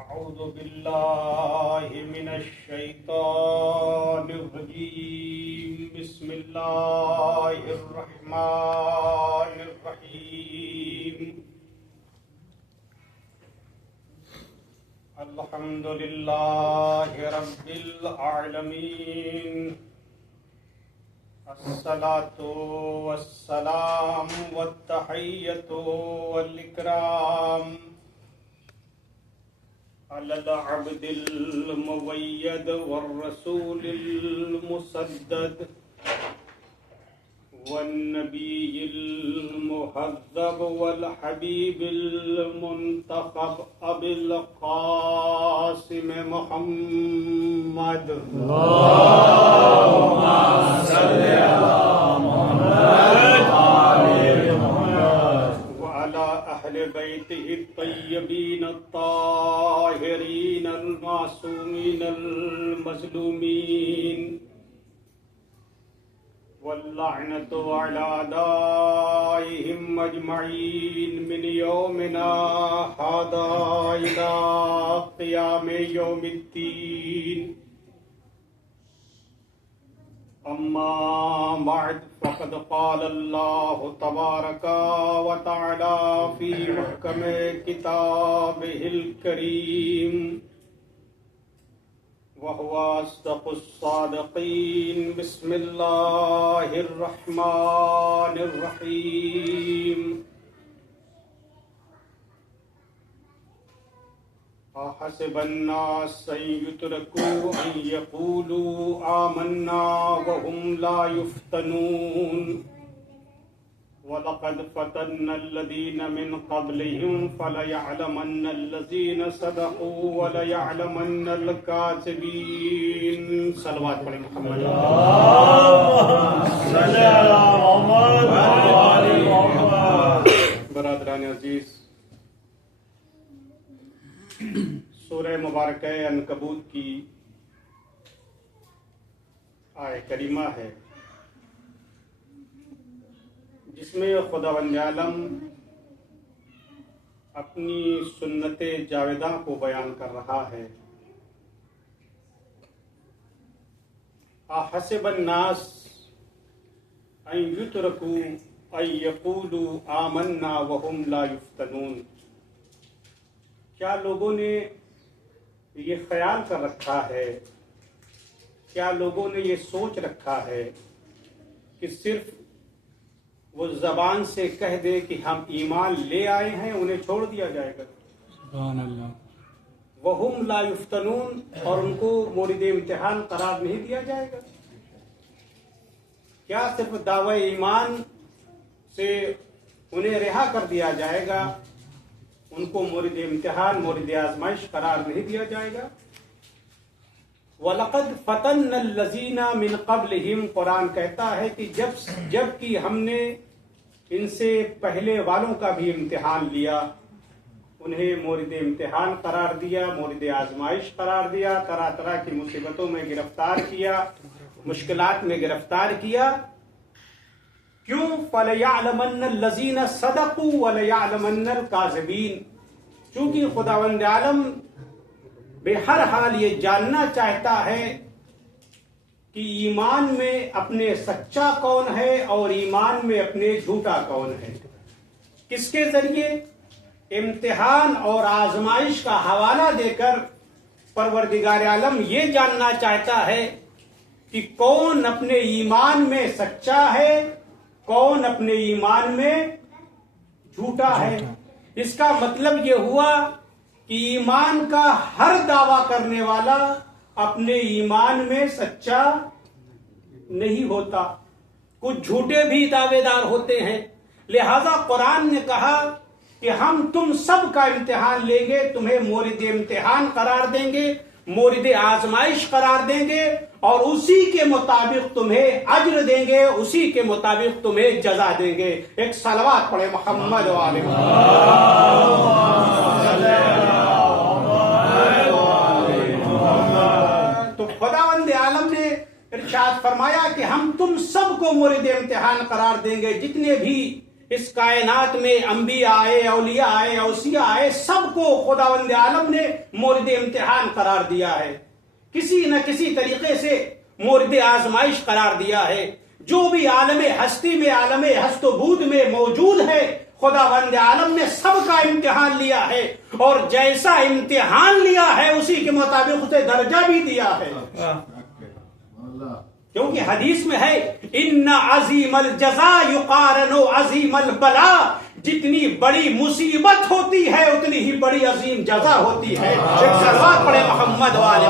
أعوذ بالله من الشيطان الرجيم. بسم الله الرحمن الرحيم. الحمد لله رب العالمين. الصلاة والسلام والتحية والإكرام على العبد المؤيد والرسول المسدد والنبي المهذب والحبيب المنتخب أبي القاسم محمد. اللهم صل على محمد وعلى أهل بيته الطيبين الطاهرين المعصومين المظلومين واللعنة على أعدائهم أجمعين من يومنا هذا إلى قيام يوم الدين. أما بعد فقد قال الله تبارك وتعالى في محكم كتابه الكريم وهو أصدق الصادقين. بسم الله الرحمن الرحيم. أحسب الناس أن يتركوا أن يقولوا آمنا وهم لا يفتنون ولقد فتنا الذين من قبلهم فليعلمن الذين صدقوا وليعلمن الكاذبين. صلوات پڑھیں محمد. برادران عزیز، سورہ مبارکہ عنکبوت کی آیت کریمہ ہے جس میں خداوند عالم اپنی سنت جاویداں کو بیان کر رہا ہے. احسب الناس ان یترکوا ان یقولوا آمنا وهم لا یفتنون. کیا لوگوں نے یہ خیال کر رکھا ہے، کیا لوگوں نے یہ سوچ رکھا ہے کہ صرف وہ زبان سے کہہ دے کہ ہم ایمان لے آئے ہیں انہیں چھوڑ دیا جائے گا؟ سبحان اللہ. وَهُمْ لَا يُفْتَنُونَ، اور ان کو مورد امتحان قرار نہیں دیا جائے گا؟ کیا صرف دعوی ایمان سے انہیں رہا کر دیا جائے گا، ان کو مورد امتحان مورد آزمائش قرار نہیں دیا جائے گا؟ وَلَقَدْ فَتَنَّ الَّذِينَ مِنْ قَبْلِهِمْ، قرآن کہتا ہے کہ جب کہ ہم نے ان سے پہلے والوں کا بھی امتحان لیا، انہیں مورد امتحان قرار دیا، مورد آزمائش قرار دیا، طرح طرح کی مصیبتوں میں گرفتار کیا، مشکلات میں گرفتار کیا. کیوں؟ فَلَيَعْلَمَنَّ الَّذِينَ صَدَقُوا وَلَيَعْلَمَنَّ الْكَاذِبِينَ. چونکہ خداوند عالم بہر حال یہ جاننا چاہتا ہے کہ ایمان میں اپنے سچا کون ہے اور ایمان میں اپنے جھوٹا کون ہے. کس کے ذریعے؟ امتحان اور آزمائش کا حوالہ دے کر پروردگار عالم یہ جاننا چاہتا ہے کہ کون اپنے ایمان میں سچا ہے، کون اپنے ایمان میں جھوٹا ہے. اس کا مطلب یہ ہوا کہ ایمان کا ہر دعویٰ کرنے والا اپنے ایمان میں سچا نہیں ہوتا، کچھ جھوٹے بھی دعوے دار ہوتے ہیں. لہذا قرآن نے کہا کہ ہم تم سب کا امتحان لیں گے، تمہیں مورد امتحان قرار دیں گے، مورد آزمائش قرار دیں گے، اور اسی کے مطابق تمہیں اجر دیں گے، اسی کے مطابق تمہیں جزا دیں گے. ایک صلوات پڑھے محمد و آل محمد. تو خداوند عالم نے ارشاد فرمایا کہ ہم تم سب کو مورد امتحان قرار دیں گے، جتنے بھی اس کائنات میں انبیاء آئے، اولیاء آئے، اوصیاء آئے، سب کو خداوند عالم نے مورد امتحان قرار دیا ہے، کسی نہ کسی طریقے سے مورد آزمائش قرار دیا ہے۔ جو بھی عالم ہستی میں، عالم ہست و بود میں موجود ہے، خداوند عالم نے سب کا امتحان لیا ہے، اور جیسا امتحان لیا ہے اسی کے مطابق اسے درجہ بھی دیا ہے۔ کیونکہ حدیث میں ہے ان عظیم الجزا یقارن عظیم البلا، جتنی بڑی مصیبت ہوتی ہے اتنی ہی بڑی عظیم جزا ہوتی ہے۔ ایک صلوات پڑھے محمد والے۔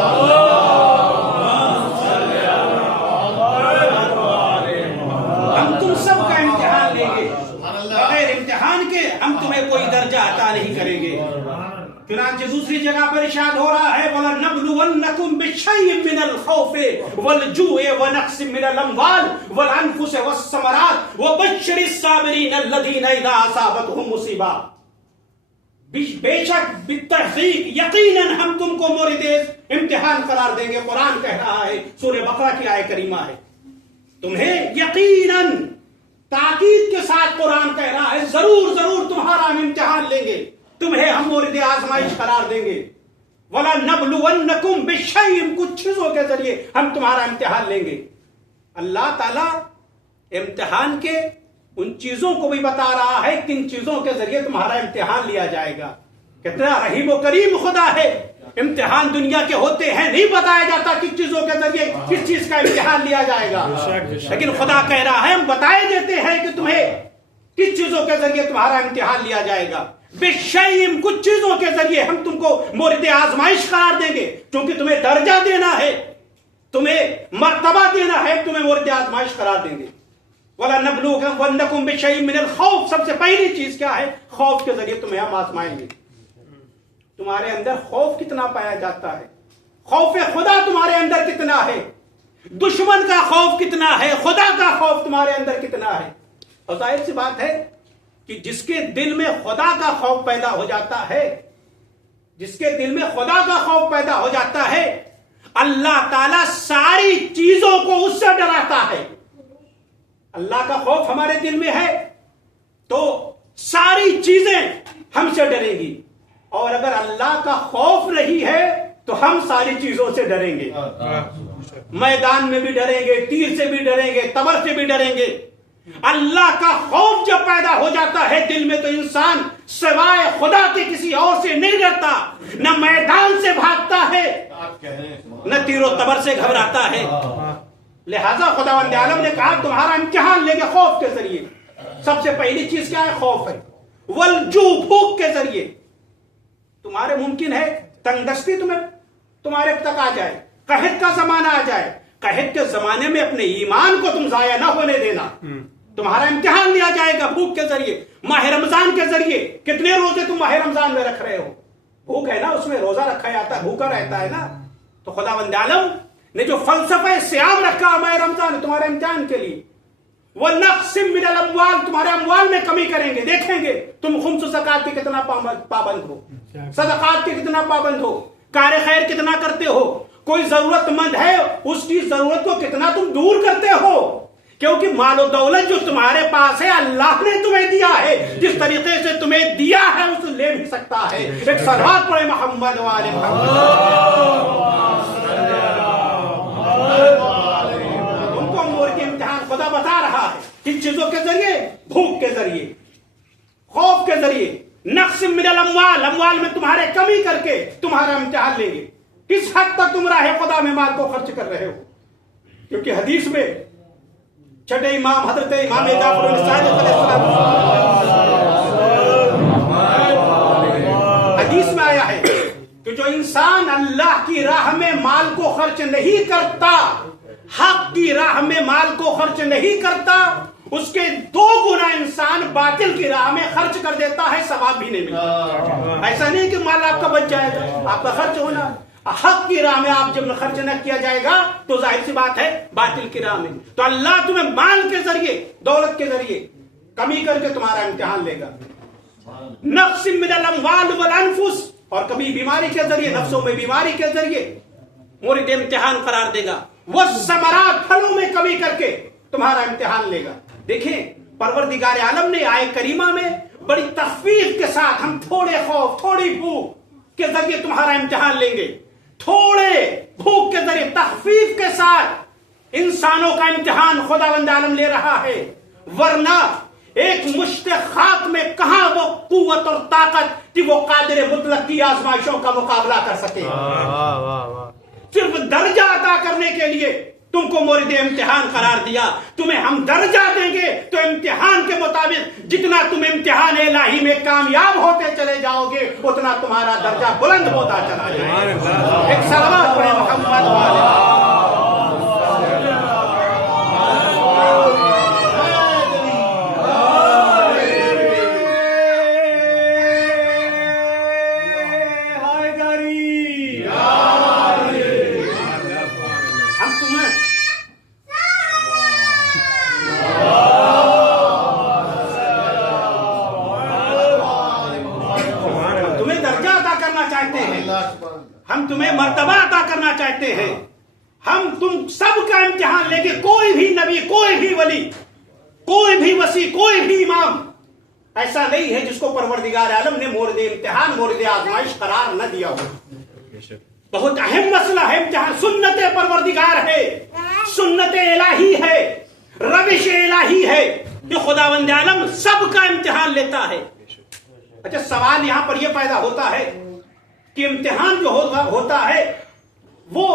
ہم تم سب کا امتحان لیں گے، بغیر امتحان کے ہم تمہیں کوئی درجہ عطا نہیں کریں گے۔ چنانچہ دوسری جگہ پر ارشاد ہو رہا ہے وَلَنَبْلُوَنَّكُمْ بِشَيْءٍ مِّنَ الْخَوْفِ وَالْجُوعِ وَنَقْصٍ مِّنَ الْأَمْوَالِ وَالْأَنفُسِ وَالثَّمَرَاتِ وَبَشِّرِ الصَّابِرِينَ الَّذِينَ إِذَا أَصَابَتْهُمْ مُصِیبَةٌ، بے شک بالتحقیق یقیناً ہم تم کو مورد امتحان قرار دیں گے۔ قرآن کہہ رہا ہے، سورہ بقرہ کی آیت کریمہ ہے، تمہیں یقیناً تاکید کے ساتھ قرآن کہہ رہا ہے ضرور ضرور تمہارا ہم امتحان لیں گے، تمہیں ہم مورد آزمائش قرار دیں گے۔ وَلَنَبْلُوَنَّكُمْ بِشَيْءٍ، کچھ چیزوں کے ذریعے ہم تمہارا امتحان لیں گے۔ اللہ تعالیٰ امتحان کے ان چیزوں کو بھی بتا رہا ہے کن چیزوں کے ذریعے تمہارا امتحان لیا جائے گا۔ کتنا رحیم و کریم خدا ہے، امتحان دنیا کے ہوتے ہیں نہیں بتایا جاتا کس چیزوں کے ذریعے کس چیز کا امتحان لیا جائے گا، لیکن خدا کہہ رہا ہے ہم بتائے دیتے ہیں کہ تمہیں کس چیزوں کے ذریعے تمہارا امتحان لیا جائے گا۔ بِشَيْءٍ، کچھ چیزوں کے ذریعے ہم تم کو مورد آزمائش قرار دیں گے، کیونکہ تمہیں درجہ دینا ہے، تمہیں مرتبہ دینا ہے، تمہیں مورد آزمائش قرار دیں گے۔ وَلَنَبْلُوَنَّكُمْ بِشَيْءٍ مِّنَ الْخَوْفِ، سب سے پہلی چیز کیا ہے؟ خوف کے ذریعے تمہیں ہم آزمائیں گے۔ تمہارے اندر خوف کتنا پایا جاتا ہے؟ خوف خدا تمہارے اندر کتنا ہے؟ دشمن کا خوف کتنا ہے؟ خدا کا خوف تمہارے اندر کتنا ہے؟ اور ظاہر سی بات ہے کہ جس کے دل میں خدا کا خوف پیدا ہو جاتا ہے، جس کے دل میں خدا کا خوف پیدا ہو جاتا ہے، اللہ تعالیٰ ساری چیزوں کو اس سے ڈراتا ہے۔ اللہ کا خوف ہمارے دل میں ہے تو ساری چیزیں ہم سے ڈریں گی، اور اگر اللہ کا خوف نہیں ہے تو ہم ساری چیزوں سے ڈریں گے۔ میدان میں بھی ڈریں گے، تیر سے بھی ڈریں گے، تبر سے بھی ڈریں گے۔ اللہ کا خوف جب پیدا ہو جاتا ہے دل میں تو انسان سوائے خدا کے کسی اور سے نہیں ڈرتا، نہ میدان سے بھاگتا ہے، نہ تیر و تبر سے گھبراتا ہے۔ لہذا خداوند عالم نے کہا تمہارا امتحان لے گے خوف کے ذریعے۔ سب سے پہلی چیز کیا ہے؟ خوف ہے۔ والجوع، بھوک کے ذریعے تمہارے ممکن ہے تنگ دستی تمہارے تک آ جائے، قحط کا زمانہ آ جائے، قحط کے زمانے میں اپنے ایمان کو تم ضائع نہ ہونے دینا، تمہارا امتحان لیا جائے گا بھوک کے ذریعے۔ ماہ رمضان کے ذریعے کتنے روزے تم ماہ رمضان میں رکھ رہے ہو؟ بھوک ہے نا، اس میں روزہ رکھا جاتا ہے، بھوکا رہتا ہے نا۔ تو خداوند عالم نے جو فلسفہ صیام رکھا ماہ رمضان تمہارے امتحان کے لیے۔ وَنَقْصٍ مِّنَ الْأَمْوَالِ، تمہارے اموال میں کمی کریں گے، دیکھیں گے تم خمس و زکات کے کتنا پابند ہو، صدقات کے کتنا پابند ہو، کار خیر کتنا کرتے ہو، کوئی ضرورت مند ہے اس کی ضرورت کو کتنا تم دور کرتے ہو، کیونکہ مال و دولت جو تمہارے پاس ہے اللہ نے تمہیں دیا ہے، جس طریقے سے تمہیں دیا ہے اس لے بھی سکتا ہے۔ ایک صلوات پڑھے محمد والے محمد۔ ان کو مورد کے امتحان خدا بتا رہا ہے کن چیزوں کے ذریعے؟ بھوک کے ذریعے، خوف کے ذریعے، نقص من الاموال، اموال میں تمہارے کمی کر کے تمہارا امتحان لیں گے۔ کس حد تک تم راہ خدا میں مال کو خرچ کر رہے ہو؟ کیونکہ حدیث میں چھٹے امام حضرت امام جعفر بن صادق علیہ السلام حدیث میں آیا ہے کہ جو انسان اللہ کی راہ میں مال کو خرچ نہیں کرتا، حق کی راہ میں مال کو خرچ نہیں کرتا، اس کے 2 گنا انسان باطل کی راہ میں خرچ کر دیتا ہے، ثواب بھی نہیں ملتا۔ ایسا نہیں کہ مال آپ کا بچ جائے گا، آپ کا خرچ ہونا، حق کی راہ میں آپ جب خرچ نہ کیا جائے گا تو ظاہر سی بات ہے باطل کی راہ میں تو اللہ تمہیں مال کے ذریعے، دولت کے ذریعے کمی کر کے تمہارا امتحان لے گا۔ نقص من الاموال والانفس، اور کبھی بیماری کے ذریعے، نفسوں میں بیماری کے ذریعے مورد امتحان قرار دے گا۔ والثمرات، پھلوں میں کمی کر کے تمہارا امتحان لے گا۔ دیکھیں پروردگار عالم نے آئے کریمہ میں بڑی تخفیف کے ساتھ ہم تھوڑے خوف تھوڑی بھوک کے ذریعے تمہارا امتحان لیں گے، تھوڑے بھوک کے ذریعے تخفیف کے ساتھ انسانوں کا امتحان خداوند عالم لے رہا ہے، ورنہ ایک مشت خاک میں کہاں وہ قوت اور طاقت کہ وہ قادر مطلق کی آزمائشوں کا مقابلہ کر سکے۔ صرف درجہ عطا کرنے کے لیے تم کو مورد امتحان قرار دیا، تمہیں ہم درجہ دیں گے تو امتحان کے مطابق جتنا تم امتحان الہی میں کامیاب ہوتے چلے جاؤ گے اتنا تمہارا درجہ بلند ہوتا چلا جائے گا۔ ایک صلوات پڑھیں محمد والے۔ ہم تمہیں مرتبہ عطا کرنا چاہتے ہیں، ہم تم سب کا امتحان لیں گے۔ کوئی بھی نبی، کوئی بھی ولی، کوئی بھی وسیع، کوئی بھی امام ایسا نہیں ہے جس کو پروردگار عالم نے مورد امتحان مورد آزمائش قرار نہ دیا ہو۔ بہت اہم مسئلہ ہے امتحان، سنت پروردگار ہے، سنت الہی ہے، روش الہی ہے جو خداوند عالم سب کا امتحان لیتا ہے۔ اچھا سوال یہاں پر یہ پیدا ہوتا ہے کہ امتحان جو ہوتا ہے وہ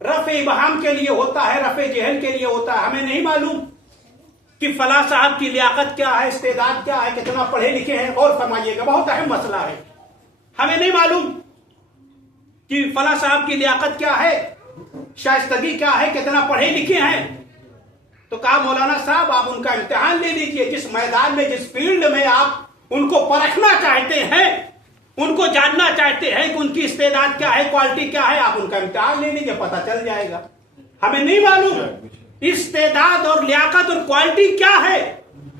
رفع ابہام کے لیے ہوتا ہے، رفع جہل کے لیے ہوتا ہے۔ ہمیں نہیں معلوم کہ فلاں صاحب کی لیاقت کیا ہے، استعداد کیا ہے، کتنا پڑھے لکھے ہیں، اور فرمائیے گا بہت اہم مسئلہ ہے۔ ہمیں نہیں معلوم کہ فلاں صاحب کی لیاقت کیا ہے، شائستگی کیا ہے، کتنا پڑھے لکھے ہیں، تو کہا مولانا صاحب آپ ان کا امتحان لے لیجئے، جس میدان میں جس فیلڈ میں آپ ان کو پرکھنا چاہتے ہیں، ان کو جاننا چاہتے ہیں کہ ان کی استعداد کیا ہے، کوالٹی کیا ہے، آپ ان کا امتحان لے لیجئے، پتہ چل جائے گا۔ ہمیں نہیں معلوم استعداد اور لیاقت اور کوالٹی کیا ہے،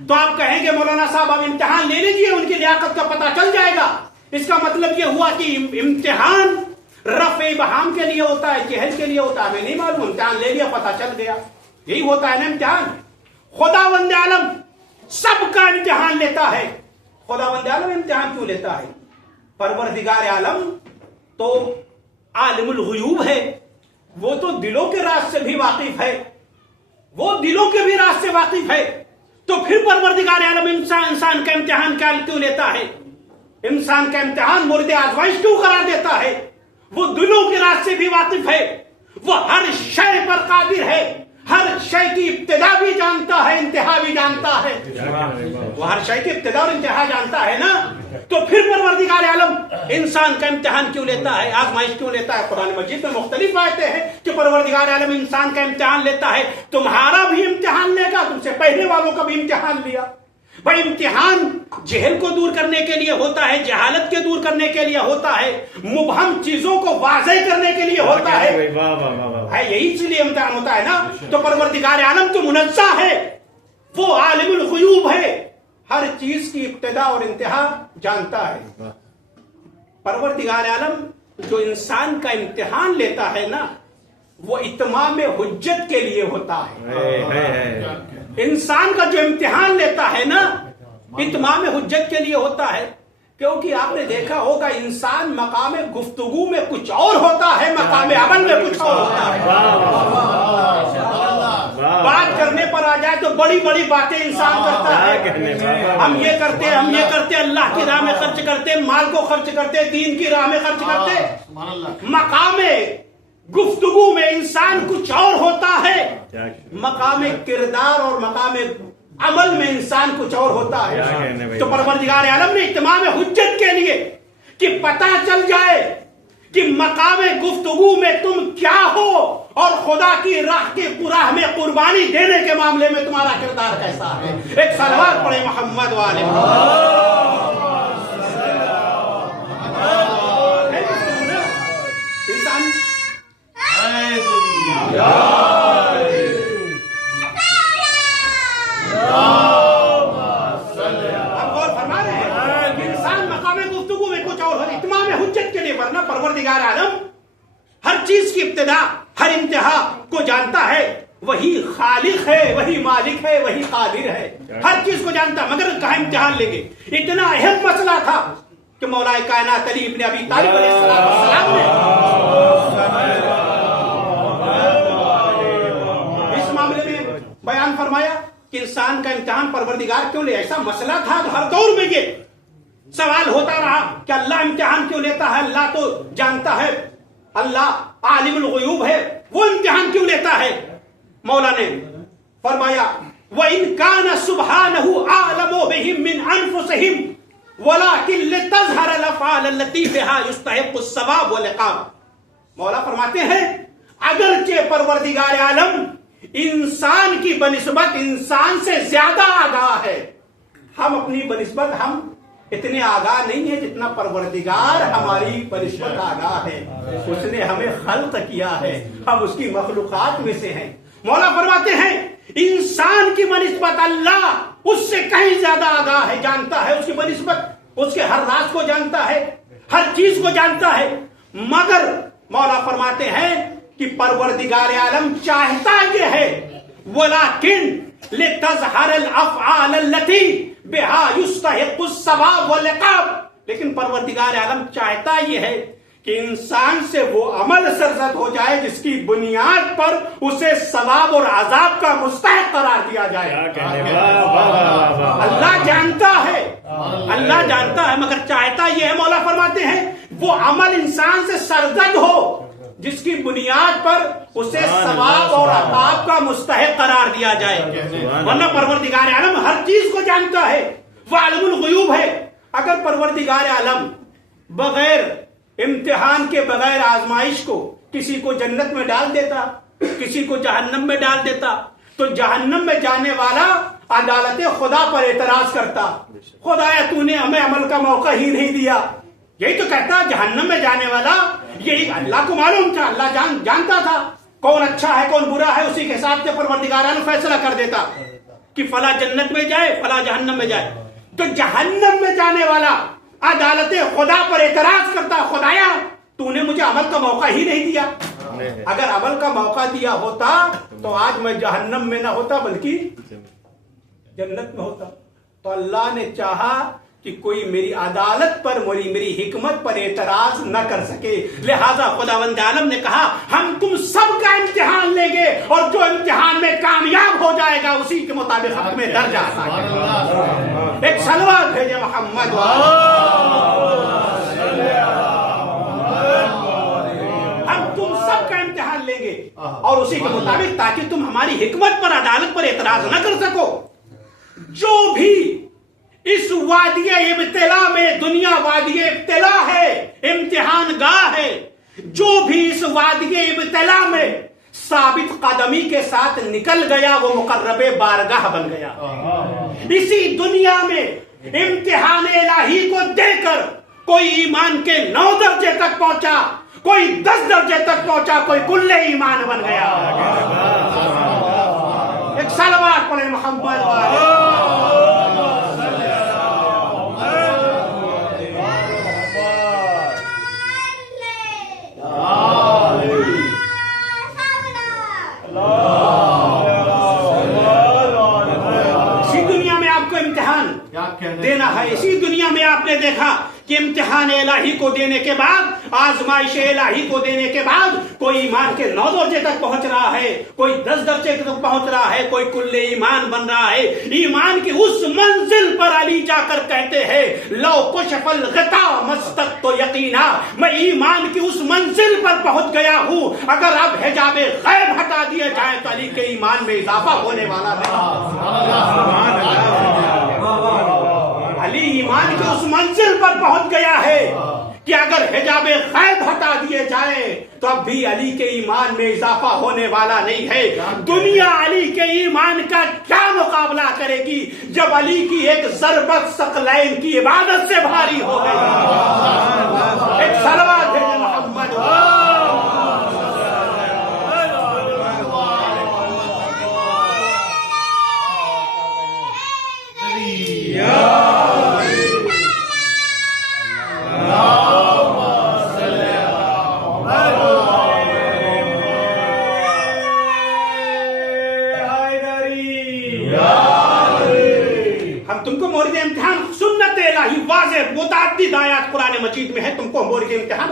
تو آپ کہیں گے مولانا صاحب آپ امتحان لے لیجئے، ان کی لیاقت کا پتہ چل جائے گا۔ اس کا مطلب یہ ہوا کہ امتحان رفع ابہام کے لیے ہوتا ہے، جہل کے لیے ہوتا ہے۔ ہمیں نہیں معلوم، امتحان لے لیا، پتہ چل گیا، یہی ہوتا ہے نا امتحان۔ خداوند عالم سب کا امتحان لیتا ہے۔ خداوند عالم امتحان کیوں لیتا ہے؟ پروردگار عالم تو عالم الغیوب ہے، وہ تو دلوں کے راز سے بھی واقف ہے، وہ دلوں کے بھی راز سے واقف ہے، تو پھر پروردگار عالم انسان کا امتحان کیوں لیتا ہے؟ انسان کا امتحان مورد آزمائش کیوں قرار دیتا ہے؟ وہ دلوں کے راز سے بھی واقف ہے، وہ ہر شے پر قادر ہے، ہر شے کی ابتدا بھی جانتا ہے، انتہا بھی جانتا ہے۔ وہ ہر شے کی ابتدا اور انتہا جانتا ہے نا، تو پھر پروردگار عالم انسان کا امتحان کیوں لیتا ہے، آزمائش کیوں لیتا ہے؟ قرآن مجید میں مختلف آیتیں ہیں کہ پروردگار عالم انسان کا امتحان لیتا ہے۔ تمہارا بھی امتحان لے گا، تم سے پہلے والوں کا بھی امتحان لیا۔ بھائی امتحان جہل کو دور کرنے کے لیے ہوتا ہے، جہالت کے دور کرنے کے لیے ہوتا ہے، مبہم چیزوں کو واضح کرنے کے لیے ہوتا ہے، یہی اس لیے امتحان ہوتا ہے نا۔ تو پروردگار عالم تو منزہ ہے، وہ عالم الغیوب ہے، ہر چیز کی ابتدا اور انتہا جانتا ہے۔ پروردگار عالم جو انسان کا امتحان لیتا ہے نا، وہ اتمام حجت کے لیے ہوتا ہے۔ انسان کا جو امتحان لیتا ہے نا، اتمام حجت کے لیے ہوتا ہے، کیونکہ آپ نے دیکھا ہوگا انسان مقام گفتگو میں کچھ اور ہوتا ہے، مقام عمل میں کچھ اور ہوتا ہے۔ بات کرنے پر آ جائے تو بڑی بڑی باتیں انسان کرتا ہے، ہم یہ کرتے ہم یہ کرتے، اللہ کی راہ میں خرچ کرتے، مال کو خرچ کرتے، دین کی راہ میں خرچ کرتے۔ مقام گفتگو میں انسان کچھ اور ہوتا ہے، مقام کردار اور مقام عمل میں انسان کچھ اور ہوتا ہے۔ تو پروردگار عالم نے اتمام حجت کے لیے کہ پتہ چل جائے کہ مقام گفتگو میں تم کیا ہو اور خدا کی راہ کے راہ میں قربانی دینے کے معاملے میں تمہارا کردار کیسا ہے۔ ایک صلوات پڑھے محمد والے پروردگار عالم ہر چیز کی ابتدا ہر انتہا کو جانتا ہے، وہی خالق ہے، وہی مالک ہے، وہی قادر ہے، ہر چیز کو جانتا ہے، مگر کہاں امتحان لیں گے؟ اتنا اہم مسئلہ تھا کہ مولا کائنات علی ابن ابی طالب علیہ السلام نے اس معاملے میں بیان فرمایا کہ انسان کا امتحان پروردگار کیوں لے؟ ایسا مسئلہ تھا تو ہر دور میں یہ سوال ہوتا رہا کہ اللہ امتحان کیوں لیتا ہے؟ اللہ تو جانتا ہے، اللہ عالم الغیوب ہے، وہ امتحان کیوں لیتا ہے؟ مولا نے فرمایا وَإِن كَانَ سُبْحَانَهُ أَعْلَمُ بِهِم مِّنْ أَنفُسِهِمْ وَلَكِنْ لِتَظْهَرَ الْأَفْعَالَ الَّتِي بِهَا يُسْتَحِقُّ الثَّوَابَ وَالْعِقَابَ۔ مولا فرماتے ہیں اگرچہ پروردگار عالم انسان کی بنسبت انسان سے زیادہ آگاہ ہے، ہم اپنی بنسبت ہم اتنے آگاہ نہیں ہیں جتنا پروردگار ہماری بنسبت آگاہ ہے۔ اس نے ہمیں خلق کیا ہے، ہم اس کی مخلوقات میں سے ہیں۔ مولا فرماتے ہیں انسان کی بنسبت اللہ اس سے کہیں زیادہ آگاہ ہے، جانتا ہے اس کی بنسبت، اس کے ہر راز کو جانتا ہے، ہر چیز کو جانتا ہے، مگر مولا فرماتے ہیں کہ پروردگار عالم چاہتا یہ ہے وَلَكِنْ لِتَظْهَرَ الْأَفْعَالَ الَّتِي بِهَا يُسْتَحِقُّ الثَّوَابَ وَالْعِقَابَ، لیکن پروردگار عالم چاہتا یہ ہے کہ انسان سے وہ عمل سرزد ہو جائے جس کی بنیاد پر اسے ثواب اور عذاب کا مستحق قرار دیا جائے۔ اللہ جانتا ہے، اللہ جانتا ہے، مگر چاہتا یہ ہے، مولا فرماتے ہیں وہ عمل انسان سے سرزد ہو جس کی بنیاد پر اسے ثواب اور عذاب کا مستحق قرار دیا جائے، ورنہ پروردگار عالم ہر چیز کو جانتا ہے، وہ عالم الغیوب ہے۔ اگر پروردگار عالم بغیر امتحان کے، بغیر آزمائش کو کسی کو جنت میں ڈال دیتا، کسی کو جہنم میں ڈال دیتا، تو جہنم میں جانے والا عدالت خدا پر اعتراض کرتا، خدایا تو نے ہمیں عمل کا موقع ہی نہیں دیا۔ یہی تو کہتا جہنم میں جانے والا، یہی اللہ کو معلوم تھا، اللہ جانتا تھا کون اچھا ہے کون برا ہے، اسی کے حساب سے پروردگارانہ فیصلہ کر دیتا کہ فلاں جنت میں جائے فلاں جہنم میں جائے۔ تو جہنم میں جانے والا عدالت خدا پر اعتراض کرتا، خدایا تو نے مجھے عمل کا موقع ہی نہیں دیا، اگر عمل کا موقع دیا ہوتا تو آج میں جہنم میں نہ ہوتا بلکہ جنت میں ہوتا۔ تو اللہ نے چاہا کہ کوئی میری عدالت پر، میری حکمت پر اعتراض نہ کر سکے، لہذا خداوند عالم نے کہا ہم تم سب کا امتحان لیں گے، اور جو امتحان میں کامیاب ہو جائے گا اسی کے مطابق حق میں درجہ آتا ہے۔ ایک صلوات بھیجے محمد، ہم تم سب کا امتحان لیں گے اور اسی کے مطابق، تاکہ تم ہماری حکمت پر، عدالت پر اعتراض نہ کر سکو۔ جو بھی اس وادی ابتلا میں، دنیا وادی ابتلا ہے، امتحان گاہ ہے، جو بھی اس وادی ابتلا میں ثابت قدمی کے ساتھ نکل گیا وہ مقرب بارگاہ بن گیا۔ اسی دنیا میں امتحان الہی کو دے کر کوئی ایمان کے 9 درجے تک پہنچا، کوئی 10 درجے تک پہنچا، کوئی کل ایمان بن گیا۔ ایک صلوات پڑھیں محمد والے۔ دینا ہے، اسی دنیا میں آپ نے دیکھا کہ امتحان الہی کو دینے کے بعد، آزمائش الہی کو دینے کے بعد کوئی ایمان کے 9 درجے تک پہنچ رہا ہے، کوئی 10 درجے تک پہنچ رہا ہے، کوئی کل ایمان بن رہا ہے۔ ایمان کی اس منزل پر علی جا کر کہتے ہیں لو کشف الغطاء مستقت یقینا، میں ایمان کی اس منزل پر پہنچ گیا ہوں، اگر اب حجاب غیب ہٹا دیے جائیں تو علی کے ایمان میں اضافہ ہونے والا نہیں۔ علی ایمان کی اس منزل پر پہنچ گیا ہے کہ اگر حجاب غیب ہٹا دیے جائے تو اب بھی علی کے ایمان میں اضافہ ہونے والا نہیں ہے۔ دنیا علی کے ایمان کا کیا مقابلہ کرے گی جب علی کی ایک ضربت ثقلین کی عبادت سے بھاری ہو گئی۔ ایک صلوات بھیجے محمد۔ متعدد آیات قرآن مجید میں ہے. تم کو مورد امتحان،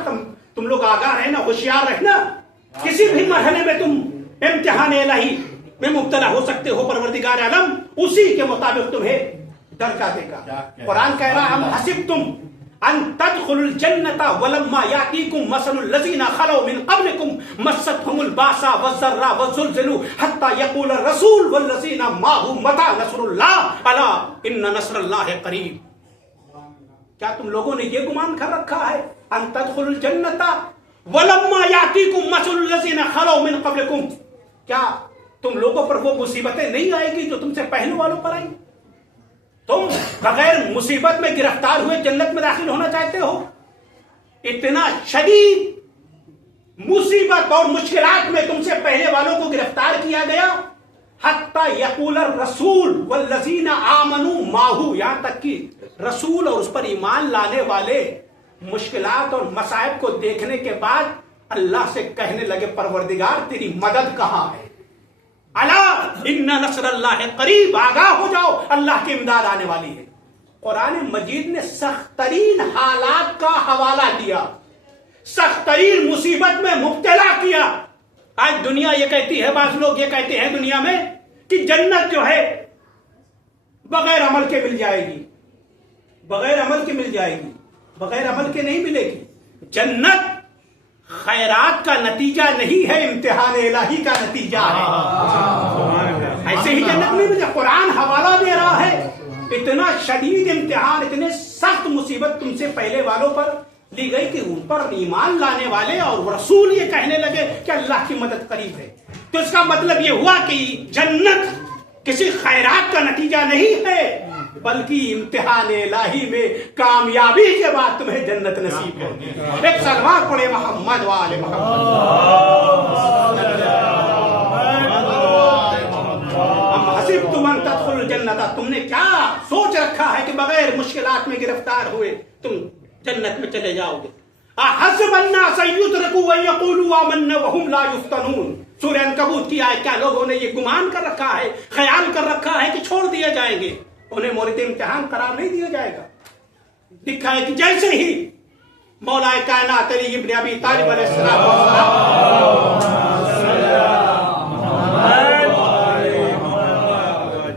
تم لوگ آگاہ رہنا، ہوشیار رہنا. کسی بھی مرحلے میں تم امتحان الہی میں مبتلا ہو سکتے ہو. پروردگار عالم اسی کے مطابق تمہیں درجہ دے گا. قرآن کہہ رہا ہم حسبتم ان تدخلوا الجنة ولما يأتيكم مثل الذين خلوا من قبلكم مستهم الباساء والضراء وزلزلوا حتى يقول الرسول والذين معه متى نصر الله الا ان نصر الله قریب. کیا تم لوگوں نے یہ گمان کر رکھا ہے ان تدخلوا الجنة ولما يأتيكم مثل الذين خلوا من قبلكم، کیا تم لوگوں پر وہ مصیبتیں نہیں آئے گی جو تم سے پہلے والوں پر آئیں؟ تم بغیر مصیبت میں گرفتار ہوئے جنت میں داخل ہونا چاہتے ہو؟ اتنا شدید مصیبت اور مشکلات میں تم سے پہلے والوں کو گرفتار کیا گیا. حتی یقول الرسول والذین آمنوا معہ، یہاں تک کہ رسول اور اس پر ایمان لانے والے مشکلات اور مصائب کو دیکھنے کے بعد اللہ سے کہنے لگے پروردگار تیری مدد کہاں ہے؟ الا ان نصر اللہ قریب، آگاہ ہو جاؤ اللہ کی امداد آنے والی ہے. قرآن مجید نے سخت ترین حالات کا حوالہ دیا، سخت ترین مصیبت میں مبتلا کیا. آج دنیا یہ کہتی ہے، بعض لوگ یہ کہتے ہیں دنیا میں کہ جنت جو ہے بغیر عمل کے مل جائے گی، بغیر عمل کے مل جائے گی. بغیر عمل کے نہیں ملے گی. جنت خیرات کا نتیجہ نہیں ہے، امتحان الہی کا نتیجہ ہے. ایسے ہی جنت نہیں ملے. قرآن حوالہ دے رہا ہے اتنا شدید امتحان، اتنے سخت مصیبت تم سے پہلے والوں پر لی گئی کہ ان پر ایمان لانے والے اور رسول یہ کہنے لگے کہ اللہ کی مدد قریب ہے. تو اس کا مطلب یہ ہوا کہ جنت کسی خیرات کا نتیجہ نہیں ہے، بلکہ امتحان الہی میں کامیابی کے بعد تمہیں جنت نصیب ہوگی. ایک سلوات پڑھے محمد وآل محمد. ہم حسبتم ان تدخلوا الجنة، تم نے کیا سوچ رکھا ہے کہ بغیر مشکلات میں گرفتار ہوئے تم جنت میں چلے جاؤ گے؟ احسب الناس ان يتركوا ان يقولوا آمنا وهم لا يفتنون. سورہ عنکبوت کی آیت. کیا لوگوں نے یہ گمان کر رکھا ہے، خیال کر رکھا ہے کہ چھوڑ دیے جائیں گے، انہیں مورد امتحان قرار نہیں دیا جائے گا؟ لکھا ہے کہ جیسے ہی مولا کائنات علی ابن ابی طالب علیہ السلام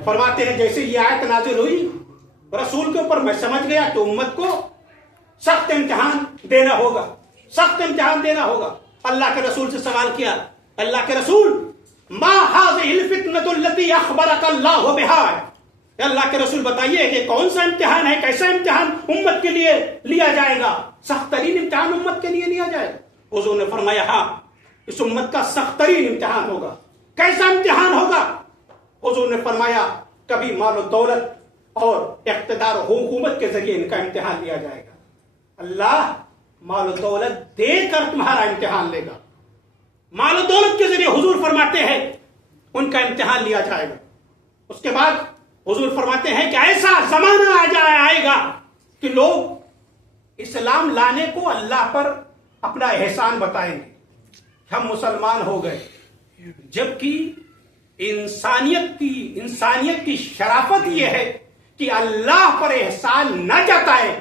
فرماتے ہیں جیسے یہ آیت نازل ہوئی رسول کے اوپر، میں سمجھ گیا کہ امت کو سخت امتحان دینا ہوگا، سخت امتحان دینا ہوگا. اللہ کے رسول سے سوال کیا، اللہ کے رسول ما هذه الفتنة التي اخبرك الله بها، اللہ کے رسول بتائیے کہ کون سا امتحان ہے، کیسا امتحان امت کے لیے لیا جائے گا؟ سخت ترین امتحان امت کے لیے لیا جائے گا. حضور نے فرمایا ہاں اس امت کا سخت ترین امتحان ہوگا. کیسا امتحان ہوگا؟ حضور نے فرمایا کبھی مال و دولت اور اقتدار و حکومت کے ذریعے ان کا امتحان لیا جائے گا. اللہ مال و دولت دے کر تمہارا امتحان لے گا. مال و دولت کے ذریعے حضور فرماتے ہیں ان کا امتحان لیا جائے گا. اس کے بعد حضور فرماتے ہیں کہ ایسا زمانہ آئے گا کہ لوگ اسلام لانے کو اللہ پر اپنا احسان بتائیں گے، ہم مسلمان ہو گئے، جبکہ انسانیت کی شرافت یہ ہے کہ اللہ پر احسان نہ جتائے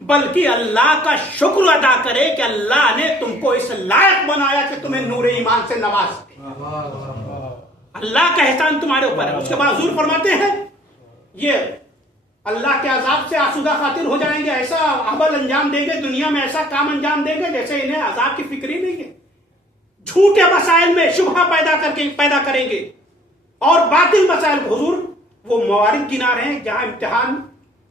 بلکہ اللہ کا شکر ادا کرے کہ اللہ نے تم کو اس لائق بنایا کہ تمہیں نور ایمان سے نواز سکے. اللہ کا احسان تمہارے اوپر ہے. اس کے بعد حضور فرماتے ہیں یہ اللہ کے عذاب سے آسودہ خاطر ہو جائیں گے، ایسا عمل انجام دیں گے، دنیا میں ایسا کام انجام دیں گے جیسے انہیں عذاب کی فکر ہی نہیں ہے. جھوٹے مسائل میں شبہ پیدا کریں گے اور باطل مسائل. حضور وہ موارد گنا رہے ہیں جہاں امتحان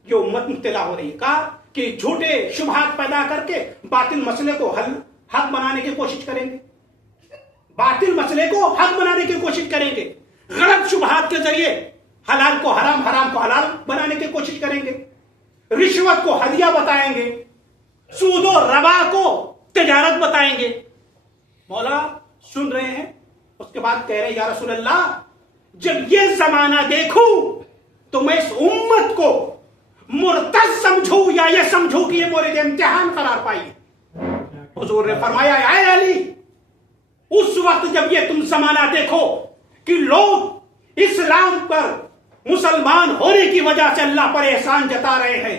یہ امت مبتلا ہو رہی ہے. کہا کہ جھوٹے شبہات پیدا کر کے باطل مسئلے کو حق بنانے کی کوشش کریں گے، باطل مسئلے کو حق بنانے کی کوشش کریں گے، غلط شبہات کے ذریعے حلال کو حرام، حرام کو حلال بنانے کی کوشش کریں گے، رشوت کو ہدیہ بتائیں گے، سود و ربا کو تجارت بتائیں گے. مولا سن رہے ہیں. اس کے بعد کہہ رہے یا رسول اللہ جب یہ زمانہ دیکھوں تو میں اس امت کو مرتد سمجھوں یا یہ سمجھوں کہ یہ مورد امتحان قرار پائی. حضور نے فرمایا اے علی اس وقت جب یہ تم زمانہ دیکھو کہ لوگ اسلام پر مسلمان ہونے کی وجہ سے اللہ پر احسان جتا رہے ہیں،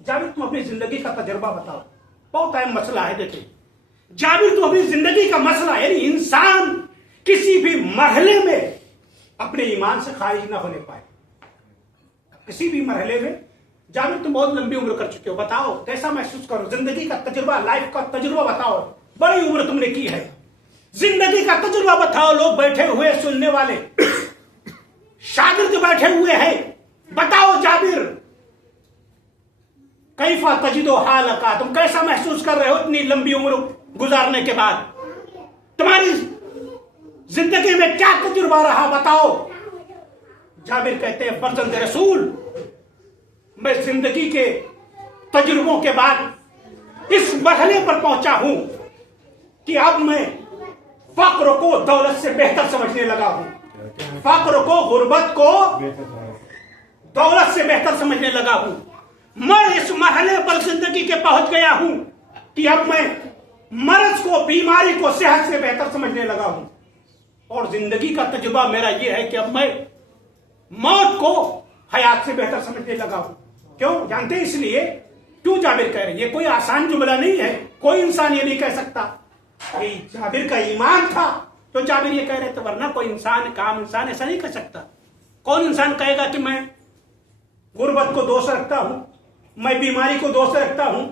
جابر تم اپنی زندگی کا تجربہ بتاؤ. بہت اہم مسئلہ ہے. دیکھیں جابر تم اپنی زندگی کا مسئلہ یعنی انسان کسی بھی مرحلے میں اپنے ایمان سے خارج نہ ہونے پائے. کسی بھی مرحلے میں. جابر تم بہت لمبی عمر کر چکے ہو, بتاؤ کیسا محسوس کرو, زندگی کا تجربہ, لائف کا تجربہ بتاؤ. بڑی عمر تم نے کی ہے, زندگی کا تجربہ بتاؤ. لوگ بیٹھے ہوئے سننے والے شاگرد بیٹھے ہوئے ہیں, بتاؤ جابر کیفا تجدو حالک, تم کیسا محسوس کر رہے ہو اتنی لمبی عمر گزارنے کے بعد, تمہاری زندگی میں کیا تجربہ رہا, بتاؤ. جابر کہتے ہیں فرزند رسول, میں زندگی کے تجربوں کے بعد اس مرحلے پر پہنچا ہوں کہ اب میں فقر کو دولت سے بہتر سمجھنے لگا ہوں. فقر کو, غربت کو دولت سے بہتر سمجھنے لگا ہوں. میں اس مرحلے پر زندگی کے پہنچ گیا ہوں کہ اب میں مرض کو, بیماری کو صحت سے بہتر سمجھنے لگا ہوں. اور زندگی کا تجربہ میرا یہ ہے کہ اب میں موت کو حیات سے بہتر سمجھنے لگا ہوں. کیوں جانتے ہیں؟ اس لیے کیوں جابر کہہ رہے ہیں, یہ کوئی آسان جملہ نہیں ہے, کوئی انسان یہ نہیں کہہ سکتا. جابر کا ایمان تھا تو جابر یہ کہہ رہے تھے, ورنہ کوئی انسان, عام انسان ایسا نہیں کہہ سکتا. کون انسان کہے گا کہ میں غربت کو دوست رکھتا ہوں, میں بیماری کو دوست رکھتا ہوں,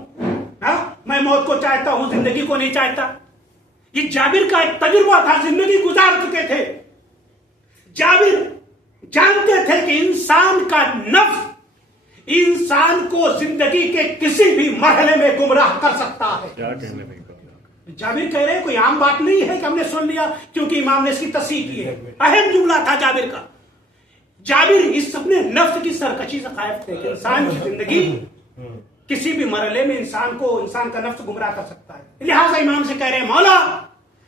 میں موت کو چاہتا ہوں, زندگی کو نہیں چاہتا. یہ جابر کا ایک تجربہ تھا, زندگی گزار چکے تھے. جابر جانتے تھے کہ انسان کا نفس انسان کو زندگی کے کسی بھی مرحلے میں گمراہ کر سکتا ہے. جابر کہہ رہے ہیں کوئی عام بات نہیں ہے کہ ہم نے سن لیا کیونکہ امام نے اس کی تصحیح کی ہے. اہم جملہ تھا جابر کا. جابر اس اپنے نفس کی سرکشی سے قائل تھے کہ انسان کی زندگی کسی بھی مرحلے میں انسان کا نفس گمراہ کر سکتا ہے. لہٰذا امام سے کہہ رہے ہیں مولا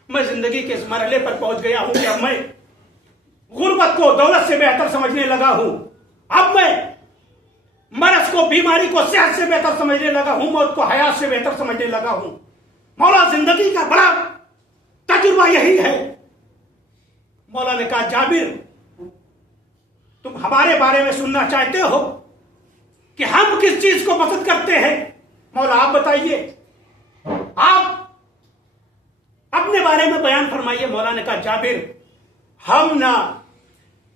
میں زندگی کے اس مرحلے پر پہنچ گیا ہوں کہ اب میں غربت کو دولت سے بہتر سمجھنے لگا ہوں. اب میں مرض کو, بیماری کو صحت سے بہتر سمجھنے لگا ہوں, موت کو حیات سے بہتر سمجھنے لگا ہوں. مولا زندگی کا بڑا تجربہ یہی ہے. مولا نے کہا جابر تم ہمارے بارے میں سننا چاہتے ہو کہ ہم کس چیز کو پسند کرتے ہیں؟ مولا آپ بتائیے, آپ اپنے بارے میں بیان فرمائیے. مولا نے کہا جابر ہم نہ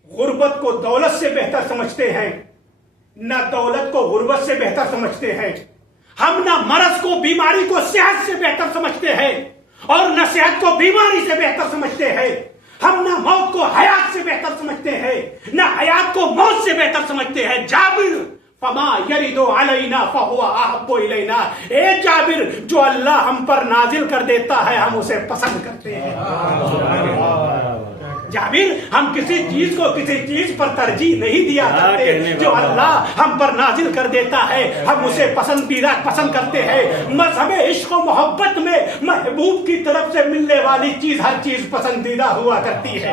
غربت کو دولت سے بہتر سمجھتے ہیں, نہ دولت کو غربت سے بہتر سمجھتے ہیں. ہم نہ مرض کو, بیماری کو صحت سے بہتر سمجھتے ہیں, اور نہ صحت کو بیماری سے بہتر سمجھتے ہیں. ہم نہ موت کو حیات سے بہتر سمجھتے ہیں, نہ حیات کو موت سے بہتر سمجھتے ہیں. جابر فما یرد علینا فہو احب الینا, اے جابر جو اللہ ہم پر نازل کر دیتا ہے ہم اسے پسند کرتے ہیں. جابر ہم کسی چیز کو کسی چیز پر ترجیح نہیں دیا کرتے, جو اللہ ہم پر نازل کر دیتا ہے ہم اسے پسند کرتے ہیں. مذہب عشق و محبت میں محبوب کی طرف سے ملنے والی چیز ہر چیز پسندیدہ ہوا کرتی ہے.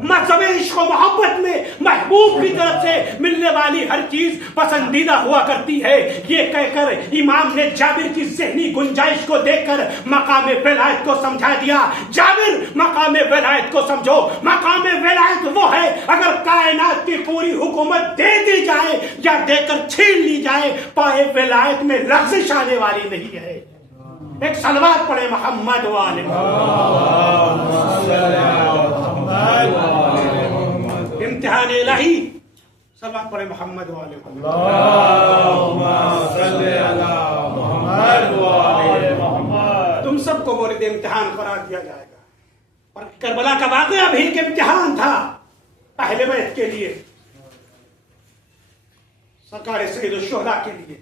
مذہب عشق و محبت میں محبوب کی طرف سے ملنے والی ہر چیز پسندیدہ ہوا کرتی ہے. یہ کہہ کر امام نے جابر کی ذہنی گنجائش کو دیکھ کر مقام ولایت کو سمجھا دیا. جابر مقام ولایت کو سمجھو. مقام ولایت وہ ہے اگر کائنات کی پوری حکومت دے دی جائے یا دے کر چھین لی جائے, پائے ولایت میں لغزش آنے والی نہیں ہے. ایک صلوات پڑھے محمد والے امتحان الہی, صلوات پڑھے محمد والے تم سب کو مورد امتحان قرار دیا جائے گا. اور کربلا کا واقعہ بھی ایک امتحان تھا اہل بیت کے لیے, سرکار سید الشہداء کے لیے.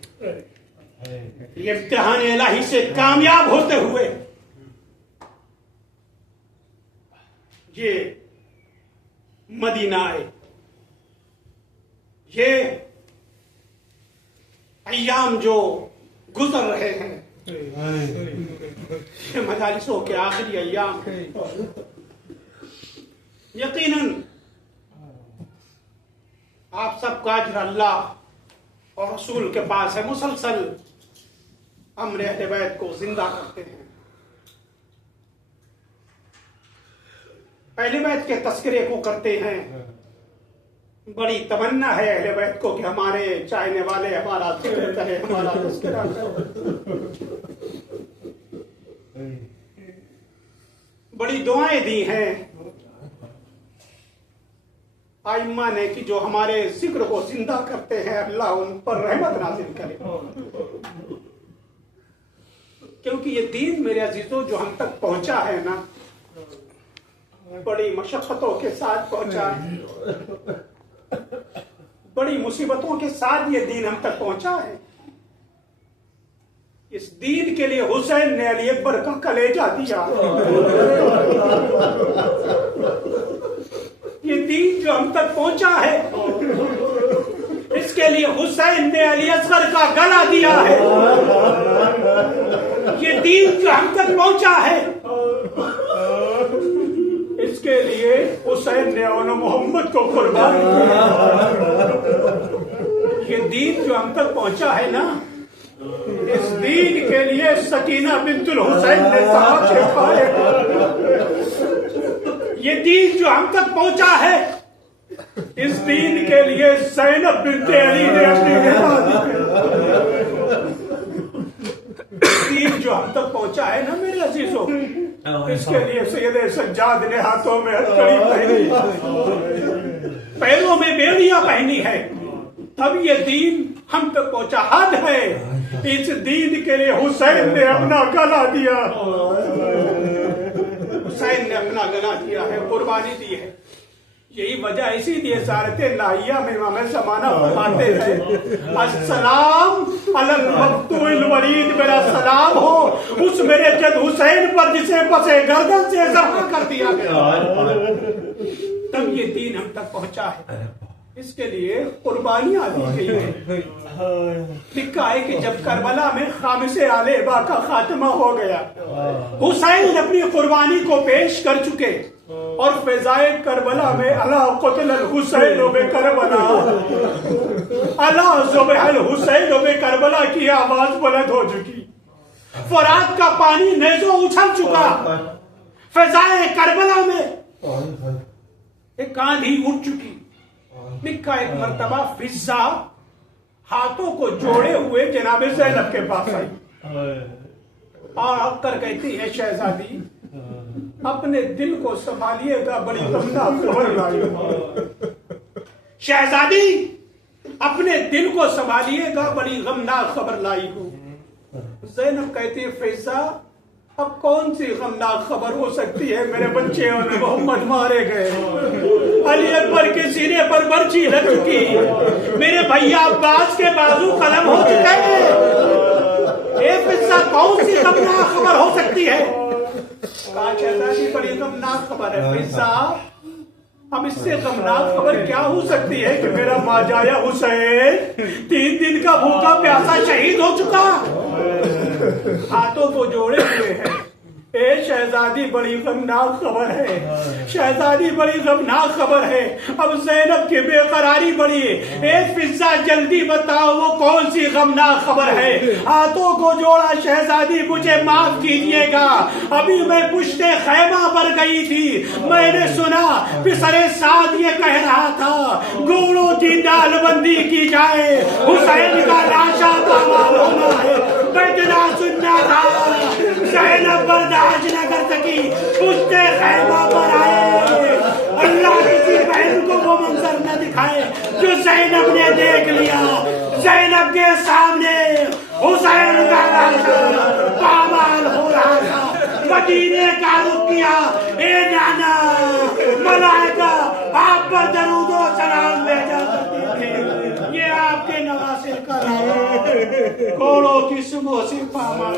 یہ امتحان الہی سے کامیاب ہوتے ہوئے یہ مدینہ آئے. یہ ایام جو گزر رہے ہیں یہ مجالسوں کے آخری ایام ہیں. یقیناً آپ سب کا اجر اللہ اور رسول کے پاس ہے. مسلسل امر اہل بیت کو زندہ کرتے ہیں. اہل بیت کے تذکرے کو کرتے ہیں. بڑی تمنا ہے اہل بیت کو کہ ہمارے چاہنے والے ہمارا ذکر کرے، ہمارا تذکرہ کرے. بڑی دعائیں دی ہیں ائمہ نے کہ جو ہمارے ذکر کو زندہ کرتے ہیں اللہ ان پر رحمت نازل کرے. کیونکہ یہ دین میرے عزیزوں جو ہم تک پہنچا ہے نا، بڑی مشقتوں کے ساتھ پہنچا ہے، بڑی مصیبتوں کے ساتھ یہ دین ہم تک پہنچا ہے. اس دین کے لیے حسین نے علی اکبر کا کلیجہ دیا. یہ دین جو ہم تک پہنچا ہے اس کے لیے حسین نے علی اصغر کا گلا دیا ہے. یہ دین جو ہم تک پہنچا ہے اس کے لیے حسین نے اون محمد کو قربان کیا. یہ دین جو ہم تک پہنچا ہے نا، اس دین کے لیے سکینہ بنت الحسین نے تاج کھائے. یہ دین جو ہم تک پہنچا ہے اس دین کے لیے زینب بنت علی نے اپنی دین جو ہم تک پہنچا ہے نا میرے عزیزوں، اس کے لیے سید سجاد نے ہاتھوں میں ہتھکڑی پہنی، پیروں میں بیڑیاں پہنی ہے، تب یہ دین ہم تک پہنچا. حد ہے اس دین کے لیے حسین نے اپنا گلا دیا. حسین نے اپنا گلا دیا ہے، قربانی دی ہے. یہی وجہ اسی لیے سارت لاہیہ میں امام زمانہ فرماتے ہیں السلام علی المقتول الولید، میرا سلام ہو اس میرے جد حسین پر جسے پسے گردن سے ذبح کر دیا گیا. تب یہ دین ہم تک پہنچا ہے، اس کے لیے قربانیاں دی گئی ہیں. لکھا ہے کہ جب کربلا میں خامس آل ابا کا خاتمہ ہو گیا، حسین اپنی قربانی کو پیش کر چکے اور فضائے کربلا میں اللہ قتل الحسین بکربلا، اللہ ذبح الحسین بکربلا کی آواز بلند ہو چکی. فرات کا پانی نیزوں اچھل چکا. فضائے کربلا میں ایک آندھی اٹھ چکی. لکھا ایک مرتبہ فضا ہاتھوں کو جوڑے ہوئے جناب زینب کے پاس آئی اور کر کہتی ہے شہزادی اپنے دل کو سنبھالیے گا، بڑی غمناک خبر لائی ہوں. شہزادی اپنے دل کو سنبھالیے گا، بڑی غمناک خبر لائی ہوں. زینب کہتی ہے فضا اب کون سی غمناک خبر ہو سکتی ہے، میرے بچے اور محمد مارے گئے، علی اکبر کے سینے پر برچی لگ چکی، میرے بھیا عباس کے بازو قلم ہو چکے ہیں. اے فضا کون سی غمناک خبر ہو سکتی ہے؟ کہا شہزادی بڑی غمناک خبر ہے. فضا اب اس سے غمناک خبر کیا ہو سکتی ہے کہ میرا ماجایا حسین 3 دن کا بھوکا پیاسا شہید ہو چکا، ہاتھوں کو جوڑے ہوئے ہیں. اے شہزادی بڑی غمناک خبر ہے، شہزادی بڑی غمناک خبر ہے. اب زینب کی بے قراری بڑی ہے. اے فضا جلدی بتاؤ وہ کون سی غمناک خبر ہے؟ ہاتھوں کو جوڑا شہزادی مجھے معاف کیجئے گا، ابھی میں پشت خیمہ پر گئی تھی، میں نے سنا پسر سعد یہ کہہ رہا تھا گھوڑوں کی ڈال بندی کی جائے، حسین کا لاشا پامال ہونا ہے. بیٹنا سننا تھا، زینب برداشت نہ کر سکی، پشت خیمہ پر آئے. اللہ کسی بہن کو وہ منظر نہ دکھائے جو زینب نے دیکھ لیا. زینب کے سامنے حسین کا لاشا پامال ہو رہا تھا. مدینے کا رخ کیا. اے نانا ملائکہ آپ پر درود و سلام بھیجا کرتی تھی، یہ آپ کے نواسے کا کوڑوں کی صبح سے پامال.